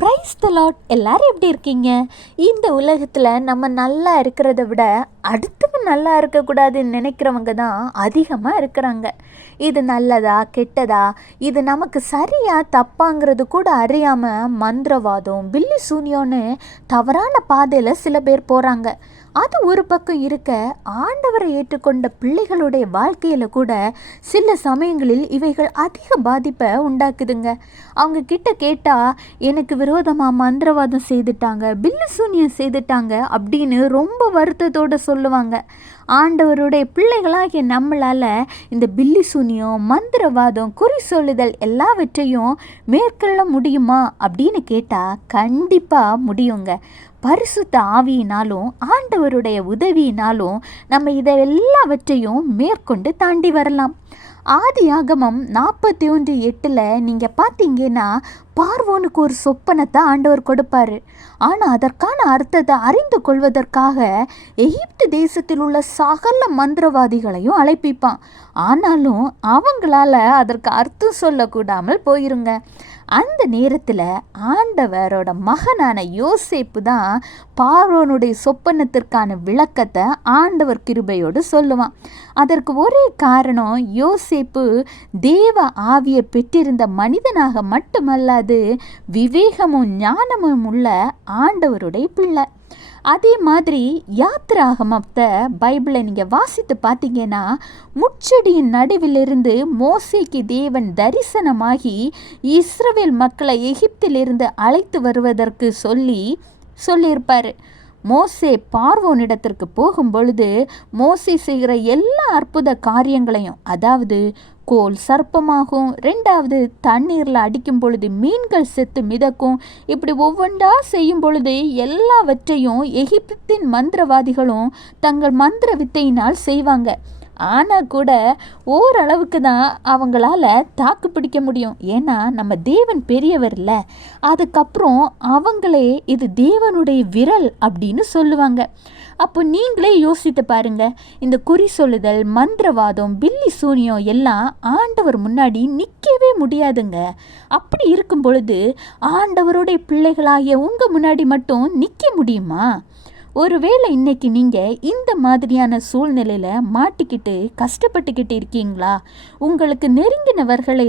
Praise the Lord. எல்லாரும் எப்படி இருக்கீங்க? இந்த உலகத்தில் நம்ம நல்லா இருக்கிறத விட அடுத்தவன் நல்லா இருக்கக்கூடாதுன்னு நினைக்கிறவங்க தான் அதிகமாக இருக்கிறாங்க. இது நல்லதா கெட்டதா, இது நமக்கு சரியா தப்பாங்கிறது கூட அறியாமல் மந்திரவாதம் பில்லி சூனியோன்னு தவறான பாதையில் சில பேர் போகிறாங்க. அது ஒரு பக்கம் இருக்க, ஆண்டவரை ஏற்றுக்கொண்ட பிள்ளைகளுடைய வாழ்க்கையில் கூட சில சமயங்களில் இவைகள் அதிக பாதிப்பை உண்டாக்குதுங்க. அவங்க கிட்ட கேட்டால் எனக்கு விரோதமாக மந்திரவாதம் செய்துட்டாங்க, பில்லி சூனியம் செய்துட்டாங்க அப்படின்னு ரொம்ப வருத்தத்தோடு சொல்லுவாங்க. ஆண்டவருடைய பிள்ளைகளாகிய நம்மளால் இந்த பில்லி சூனியம், மந்திரவாதம், குறி சொல்லுதல் எல்லாவற்றையும் மேற்கொள்ள முடியுமா அப்படின்னு கேட்டால் கண்டிப்பாக முடியுங்க. பரிசுத்த ஆவியினாலும் ஆண்டவருடைய உதவியினாலும் நம்ம இதை எல்லாவற்றையும் மேற்கொண்டு தாண்டி வரலாம். ஆதியாகமம் 41:8 நீங்கள் பார்த்தீங்கன்னா பார்வோனுக்கு ஒரு சொப்பனத்தை ஆண்டவர் கொடுப்பார். ஆனால் அதற்கான அர்த்தத்தை அறிந்து கொள்வதற்காக எகிப்து தேசத்தில் உள்ள சகல மந்திரவாதிகளையும் அழைப்பிப்பான். ஆனாலும் அவங்களால அதற்கு அர்த்தம் சொல்லக்கூடாமல் போயிருங்க. அந்த நேரத்தில் ஆண்டவரோட மகனான யோசேப்பு தான் பார்வோனுடைய சொப்பனத்திற்கான விளக்கத்தை ஆண்டவர் கிருபையோடு சொல்லுவான். அதற்கு ஒரே காரணம், யோசேப்பு தேவ ஆவியை பெற்றிருந்த மனிதனாக மட்டுமல்லாது விவேகமும் ஞானமும் உள்ள ஆண்டவருடைய பிள்ளை. அதே மாதிரி யாத்திராகமத்தை பைபிளை நீங்கள் வாசித்து பார்த்தீங்கன்னா, முச்செடியின் நடுவிலிருந்து மோசேக்கு தேவன் தரிசனமாகி இஸ்ரவேல் மக்களை எகிப்திலிருந்து அழைத்து வருவதற்கு சொல்லியிருப்பார். மோசே பார்வோனிடத்திற்கு போகும் பொழுது மோசே செய்கிற எல்லா அற்புத காரியங்களையும், அதாவது கோல் சர்ப்பமாகும், 2வது தண்ணீரில் அடிக்கும் பொழுது மீன்கள் செத்து மிதக்கும், இப்படி ஒவ்வொன்றா செய்யும் பொழுது எல்லாவற்றையும் எகிப்தின் மந்திரவாதிகளும் தங்கள் மந்திர வித்தையினால் செய்வாங்க. ஆனால் கூட ஓரளவுக்கு தான் அவங்களால தாக்கு பிடிக்க முடியும். ஏன்னா நம்ம தேவன் பெரியவர் இல்லை. அதுக்கப்புறம் அவங்களே இது தேவனுடைய விரல் அப்படின்னு சொல்லுவாங்க. அப்போ நீங்களே யோசித்து பாருங்க, இந்த குறி சொல்லுதல், மந்திரவாதம், பில்லி சூனியம் எல்லாம் ஆண்டவர் முன்னாடி நிற்கவே முடியாதுங்க. அப்படி இருக்கும் பொழுது ஆண்டவருடைய பிள்ளைகளாகிய உங்கள் முன்னாடி மட்டும் நிற்க முடியுமா? ஒருவேளை இன்னைக்கு நீங்கள் இந்த மாதிரியான சூழ்நிலையில் மாட்டிக்கிட்டு கஷ்டப்பட்டுக்கிட்டு இருக்கீங்களா? உங்களுக்கு நெருங்கினவர்களே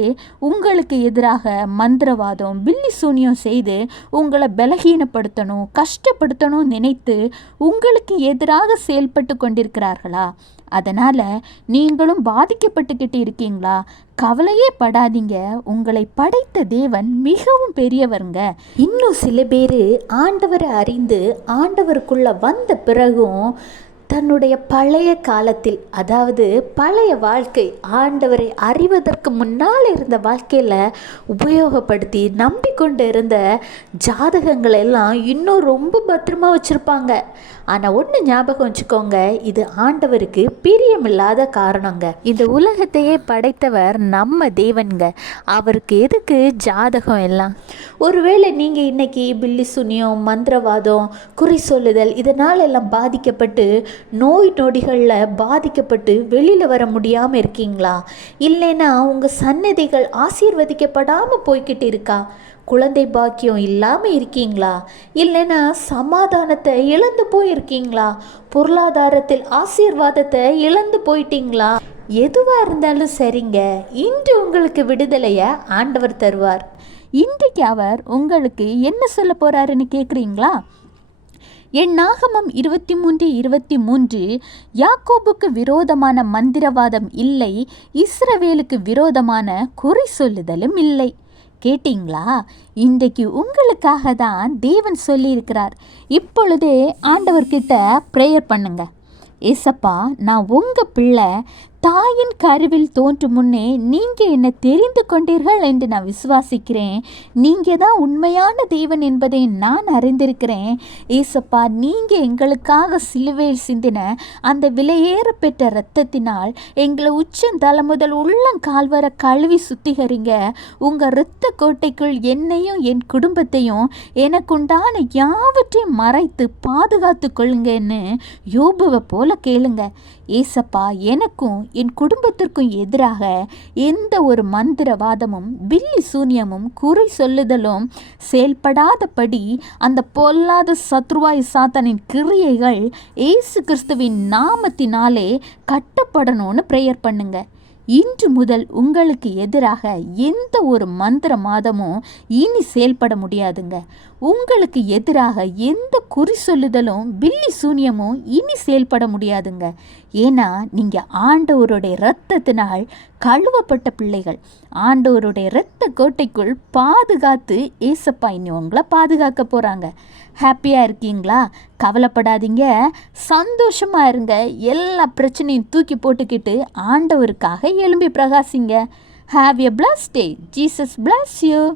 உங்களுக்கு எதிராக மந்திரவாதம், பில்லி சூனியம் செய்து உங்களை பலகீனப்படுத்தணும், கஷ்டப்படுத்தணும் நினைத்து உங்களுக்கு எதிராக செயல்பட்டு கொண்டிருக்கிறார்களா? அதனால் நீங்களும் பாதிக்கப்பட்டுக்கிட்டு இருக்கீங்களா? கவலையே படாதீங்க, உங்களை படைத்த தேவன் மிகவும் பெரியவருங்க. இன்னும் சில பேர் ஆண்டவரை அறிந்து ஆண்டவருக்குள்ள வந்த பிறகும் தன்னுடைய பழைய காலத்தில், அதாவது பழைய வாழ்க்கை, ஆண்டவரை அறிவதற்கு முன்னால் இருந்த வாழ்க்கையில் உபயோகப்படுத்தி நம்பிக்கொண்டு இருந்த ஜாதகங்கள் எல்லாம் இன்னும் ரொம்ப பத்திரமா வச்சுருப்பாங்க. ஆனால் ஒன்று ஞாபகம் வச்சுக்கோங்க, இது ஆண்டவருக்கு பிரியமில்லாத காரணங்க. இந்த உலகத்தையே படைத்தவர் நம்ம தேவன்க. அவருக்கு எதுக்கு ஜாதகம் எல்லாம்? ஒருவேளை நீங்கள் இன்னைக்கு பில்லி சூனியம், மந்திரவாதம், குறி சொல்லுதல் இதனால் எல்லாம் பாதிக்கப்பட்டு நோய் நொடிகளில் பாதிக்கப்பட்டு வெளியில் வர முடியாமல் இருக்கீங்களா? இல்லைன்னா உங்கள் சன்னதிகள் ஆசீர்வதிக்கப்படாமல் போய்கிட்டு இருக்கா? குழந்தை பாக்கியம் இல்லாமல் இருக்கீங்களா? இல்லைன்னா சமாதானத்தை இழந்து போயிருக்கீங்களா? பொருளாதாரத்தில் ஆசீர்வாதத்தை இழந்து போயிட்டீங்களா? எதுவாக இருந்தாலும் சரிங்க, இன்று உங்களுக்கு விடுதலையை ஆண்டவர் தருவார். இன்றைக்கு அவர் உங்களுக்கு என்ன சொல்ல போகிறாருன்னு கேட்குறீங்களா? எண்ணாகமம் 23:23 யாக்கோபுக்கு விரோதமான மந்திரவாதம் இல்லை, இஸ்ரவேலுக்கு விரோதமான குறி சொல்லுதலும் இல்லை. கேட்டிங்களா? இன்றைக்கு உங்களுக்காக தான் தேவன் சொல்லியிருக்கிறார். இப்பொழுதே ஆண்டவர்கிட்ட ப்ரேயர் பண்ணுங்க. ஏசப்பா, நான் உங்கள் பிள்ளை, தாயின் கருவில் தோன்றும் முன்னே நீங்கள் என்னை தெரிந்து கொண்டீர்கள் என்று நான் விசுவாசிக்கிறேன். நீங்கள் தான் உண்மையான தேவன் என்பதை நான் அறிந்திருக்கிறேன். ஏசப்பா, நீங்கள் எங்களுக்காக சிலுவையில் சிந்தின அந்த விலையேற பெற்ற இரத்தத்தினால் எங்களை உச்சந்தலை முதல் உள்ளங்கால் வர கழுவி சுத்திகரிங்க. உங்கள் இரத்த கோட்டைக்குள் என்னையும் என் குடும்பத்தையும் எனக்குண்டான யாவற்றையும் மறைத்து பாதுகாத்து கொள்ளுங்கன்னு யோபுவை போல கேளுங்க. ஏசப்பா, எனக்கும் என் குடும்பத்திற்கும் எதிராக எந்த ஒரு மந்திரவாதமும் பில்லி சூனியமும் குறை சொல்லுதலும் செயல்படாதபடி அந்த பொல்லாத சத்ருவாய் சாத்தானின் கிரியைகள் இயேசு கிறிஸ்துவின் நாமத்தினாலே கட்டப்படணும்னு ப்ரேயர் பண்ணுங்க. இன்று முதல் உங்களுக்கு எதிராக எந்த ஒரு மந்திர மாதமும் இனி செயல்பட முடியாதுங்க. உங்களுக்கு எதிராக எந்த குறி சொல்லுதலும் பில்லி சூனியமும் இனி செயல்பட முடியாதுங்க. ஏன்னா நீங்கள் ஆண்டவருடைய இரத்தத்தினால் கழுவப்பட்ட பிள்ளைகள். ஆண்டவருடைய இரத்த கோட்டைக்குள் பாதுகாத்து ஏசப்பா இனி உங்களை பாதுகாக்க போகிறாங்க. ஹாப்பியாக இருக்கீங்களா? கவலைப்படாதீங்க, சந்தோஷமாக இருங்க. எல்லா பிரச்சனையும் தூக்கி போட்டுக்கிட்டு ஆண்டவருக்காக எழும்பி பிரகாசிங்க. Have a blessed day. Jesus bless you.